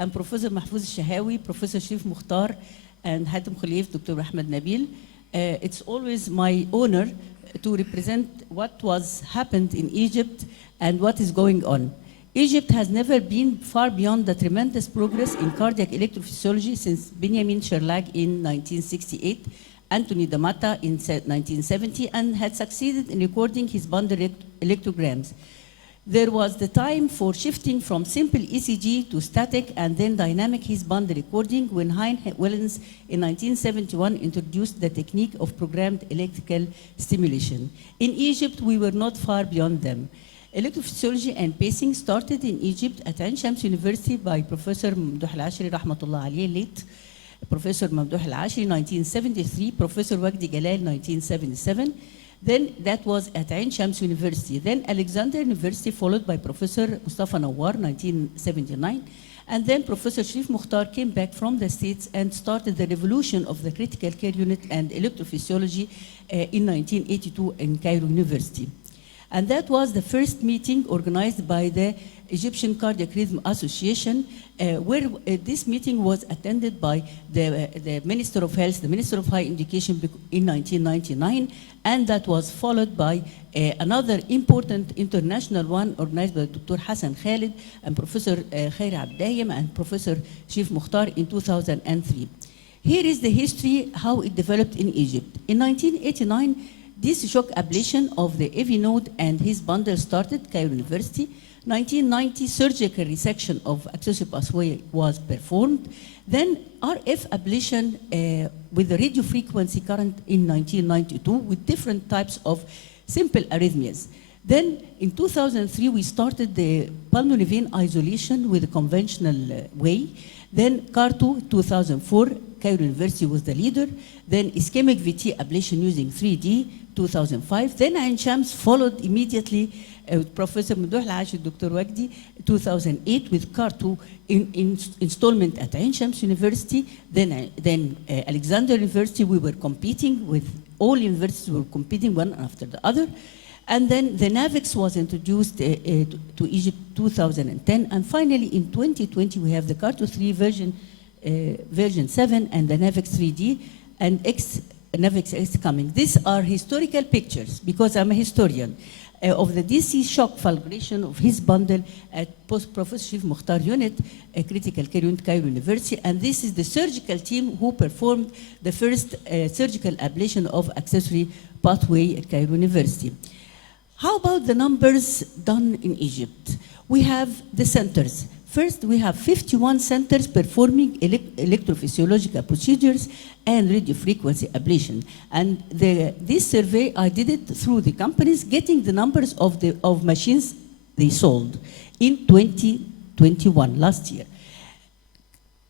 and Professor Mahfouz Shahawi, Professor Sharif Mukhtar, and Hatem Khalief, Dr. Ahmed Nabil. It's always my honor to represent what was happened in Egypt and what is going on. Egypt has never been far beyond the tremendous progress in cardiac electrophysiology since Benjamin Sherlag in 1968, Anthony Damata in 1970, and had succeeded in recording his bundle electrograms. There was the time for shifting from simple ECG to static and then dynamic His bundle recording when Hein Wellens in 1971 introduced the technique of programmed electrical stimulation. In Egypt, we were not far beyond them. Electrophysiology and pacing started in Egypt at Ain Shams University by Professor Mamdouh Al-Ashri, rahmatullah alayhi, late Professor Mamdouh Al-Ashri, 1973, Professor Wagdi Jalal, 1977. Then that was at Ain Shams University. Then Alexander University, followed by Professor Mustafa Nawar, 1979. And then Professor Sharif Mukhtar came back from the States and started the revolution of the critical care unit and electrophysiology in 1982 in Cairo University. And that was the first meeting organized by the Egyptian Cardiac Rhythm Association, where this meeting was attended by the Minister of Health, the Minister of Higher Education in 1999, and that was followed by another important international one organized by Dr. Hassan Khalid and Professor Khair Abdayem and Professor Sharif Mukhtar in 2003. Here is the history, how it developed in Egypt. In 1989, this shock ablation of the AV node and his bundle started, Cairo University. 1990, surgical resection of accessory pathway was performed. Then RF ablation with the radio frequency current in 1992 with different types of simple arrhythmias. Then in 2003, we started the pulmonary vein isolation with a conventional way. Then CAR2, 2004, Cairo University was the leader. Then ischemic VT ablation using 3D, 2005. Then Ain Shams followed immediately with Professor Mamdouh Al-Ashri, Dr. Wagdi, 2008 with CAR2 installment at Ain Shams University. Then Alexander University, we were competing with all universities, were competing one after the other. And then the NAVEX was introduced to Egypt 2010. And finally, in 2020, we have the CAR2-3 version 7 and the NAVEX 3D and NAVEX X coming. These are historical pictures, because I'm a historian, of the DC shock fulguration of his bundle at Professor Sharif Mukhtar unit, a critical care unit, Cairo University. And this is the surgical team who performed the first surgical ablation of accessory pathway at Cairo University. How about the numbers done in Egypt? We have the centers. First, we have 51 centers performing electrophysiological procedures and radiofrequency ablation. And this survey, I did it through the companies, getting the numbers of machines they sold in 2021, last year.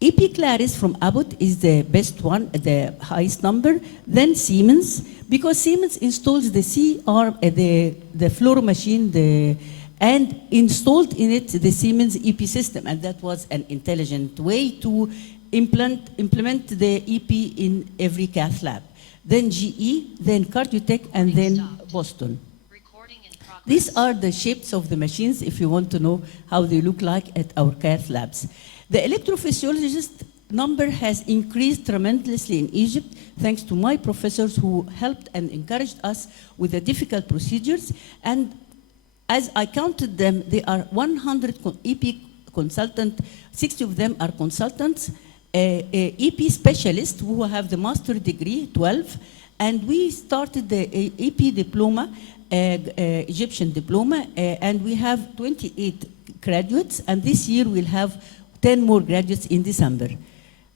EP Claris from Abbott is the best one, the highest number. Then Siemens, because Siemens installs the the floor machine, and installed in it the Siemens EP system, and that was an intelligent way to implement the EP in every cath lab. Then GE, then Cardiotech, and then Boston. These are the shapes of the machines if you want to know how they look like at our cath labs. The electrophysiologist number has increased tremendously in Egypt thanks to my professors who helped and encouraged us with the difficult procedures. And as I counted them, there are 100 EP consultants, 60 of them are consultants, EP specialists who have the master degree, 12, and we started the EP diploma, Egyptian diploma, and we have 28 graduates, and this year we'll have 10 more graduates in December.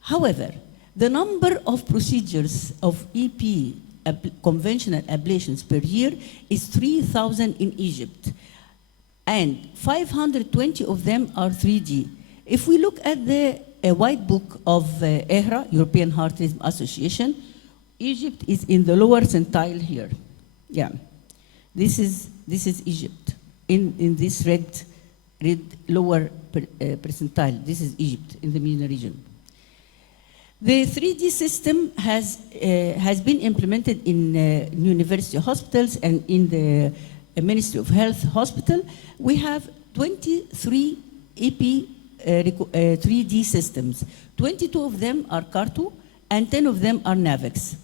However, the number of procedures of EP conventional ablations per year is 3,000 in Egypt, and 520 of them are 3D. If we look at the white book of EHRA, European Heart Rhythm Association, Egypt is in the lower centile here. Yeah, this is Egypt in this red lower percentile. This is Egypt in the MENA region. The 3D system has been implemented in university hospitals and in the Ministry of Health hospital. We have 23 EP 3D systems. 22 of them are CAR2 and 10 of them are NAVEX.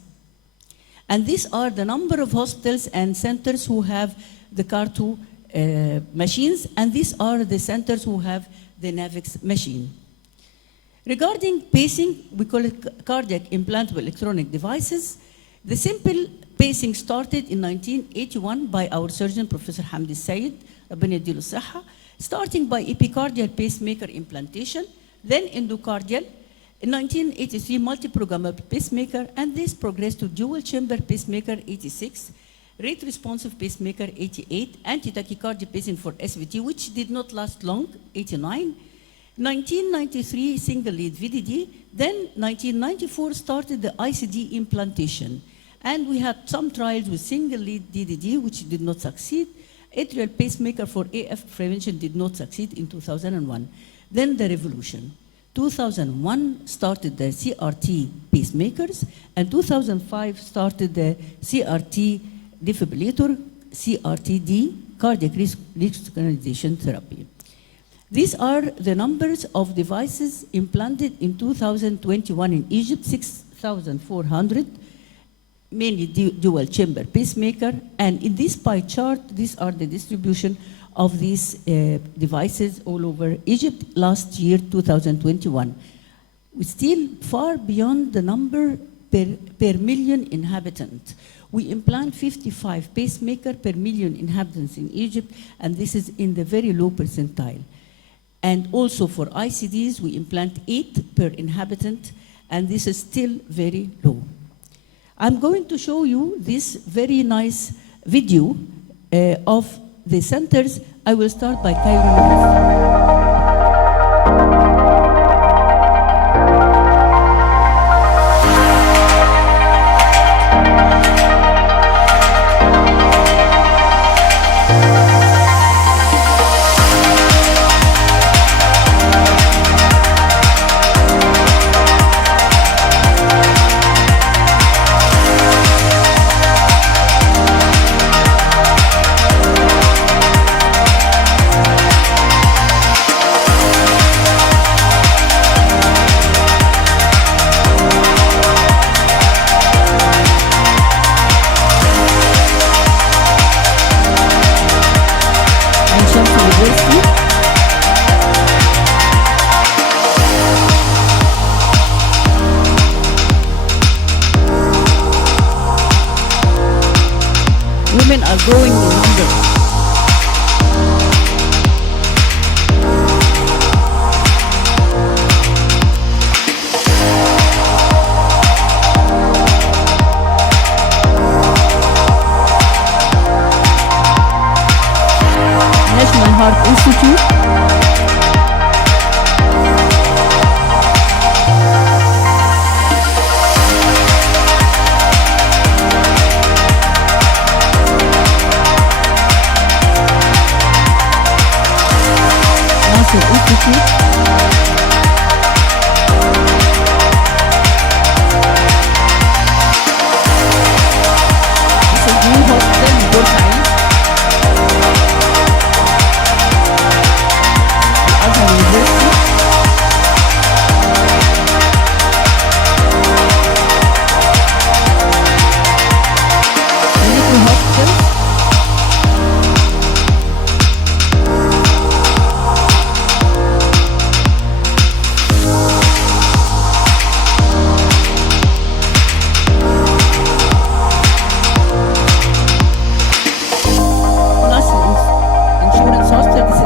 And these are the number of hospitals and centers who have the CAR2 machines, and these are the centers who have the NAVEX machine. Regarding pacing, we call it cardiac implantable electronic devices. The simple pacing started in 1981 by our surgeon, Professor Hamdi Sayed, ربنا يديله الصحة, starting by epicardial pacemaker implantation, then endocardial. In 1983, multi-programmable pacemaker, and this progressed to dual-chamber pacemaker 86, rate-responsive pacemaker 88, anti-tachycardia pacing for SVT, which did not last long, 89. 1993, single-lead VDD. Then 1994 started the ICD implantation. And we had some trials with single-lead DDD, which did not succeed. Atrial pacemaker for AF prevention did not succeed in 2001. Then the revolution. 2001 started the CRT pacemakers, and 2005 started the CRT defibrillator, CRT-D, cardiac resynchronization therapy. These are the numbers of devices implanted in 2021 in Egypt, 6,400, mainly dual chamber pacemaker. And in this pie chart, these are the distribution of these devices all over Egypt last year, 2021. We're still far beyond the number per million inhabitants. We implant 55 pacemaker per million inhabitants in Egypt, and this is in the very low percentile. And also for ICDs, we implant 8 per inhabitant, and this is still very low. I'm going to show you this very nice video of the centers. I will start by Cairo University. Women are growing in numbers. National Heart Institute. Institute. This is new hospital in Bursaid. Al-Azhar University. Military hospital.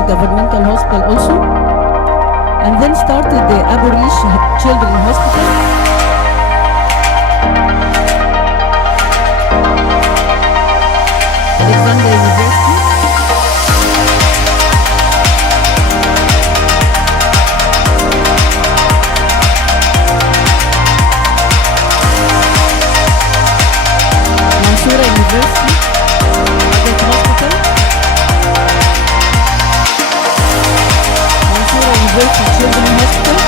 Governmental hospital also, and then started the Aboulmaaty Children's Hospital. Alexandria University. Mansoura University. Hospital. Mervat Children's Hospital.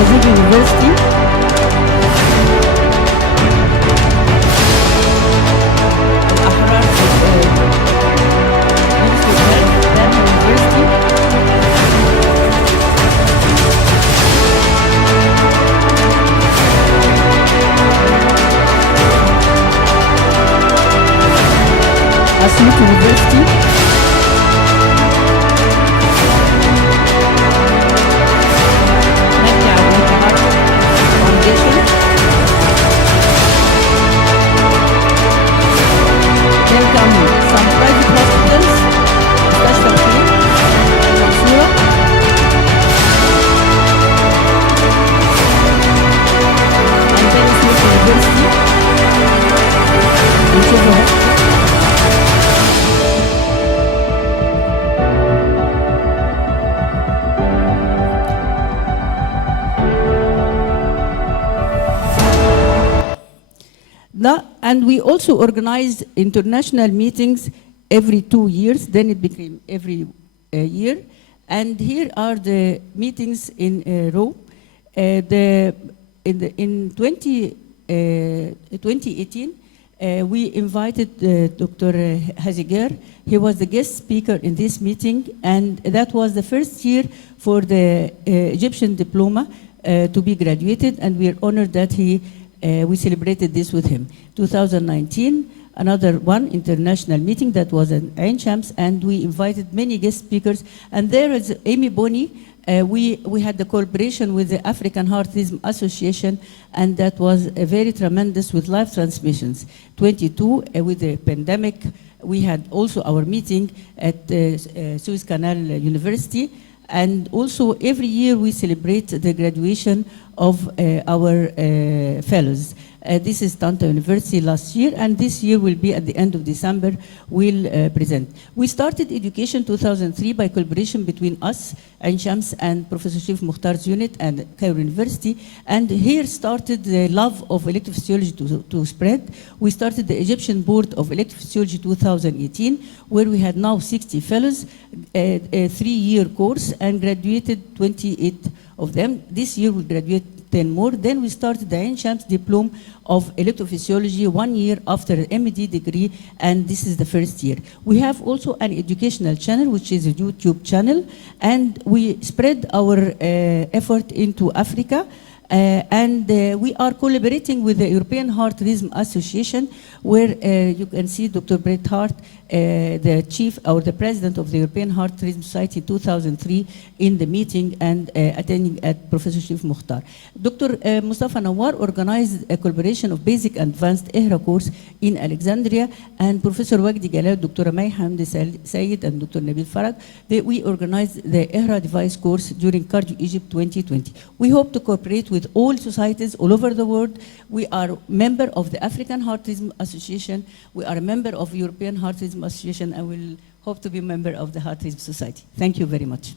Gaziantep University. الأحرار University. Asmut University. Mecca Foundation. Then come some private hospitals, Mustashfa Khair, Mansoura. And then Asmut University. Mansoura Hospital. And we also organized international meetings every 2 years, then it became every year. And here are the meetings in Rome. In 2018, we invited Dr. Haziger. He was the guest speaker in this meeting, and that was the first year for the Egyptian diploma to be graduated, and we are honored that we celebrated this with him. 2019, another one international meeting that was in Ain Shams, and we invited many guest speakers. And there is Amy Boni. We had the cooperation with the African Heartism Association, and that was very tremendous with live transmissions. 22, with the pandemic, we had also our meeting at Suez Canal University. And also every year we celebrate the graduation of our fellows. This is Tanta University last year, and this year will be at the end of December, we'll present. We started education 2003 by collaboration between us, Ain Shams, and Professor Sharif Mukhtar's unit and Cairo University. And here started the love of electrophysiology to spread. We started the Egyptian Board of Electrophysiology 2018, where we had now 60 fellows, a 3-year course, and graduated 28 of them. This year we'll graduate 10 more. Then we started the Ain Shams Diploma of Electrophysiology 1 year after an MD degree, and this is the first year. We have also an educational channel, which is a YouTube channel, and we spread our effort into Africa. We are collaborating with the European Heart Rhythm Association, where you can see Dr. Brett Hart, the chief or the president of the European Heart Rhythm Society 2003 in the meeting and attending at Professor Sharif Mukhtar. Dr. Mustafa Nawar organized a collaboration of basic and advanced IHRA course in Alexandria, and Professor Wagdi Jalal, Dr. May Hamdi Sayed, and Dr. Nabil Farag, we organized the IHRA device course during Cardio Egypt 2020. We hope to cooperate with all societies all over the world. We are member of the African Heart Rhythm Association. We are a member of European Heart Rhythm Association, and we'll hope to be a member of the Heart Rhythm Society. Thank you very much.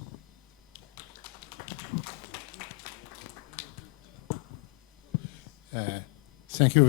Thank you.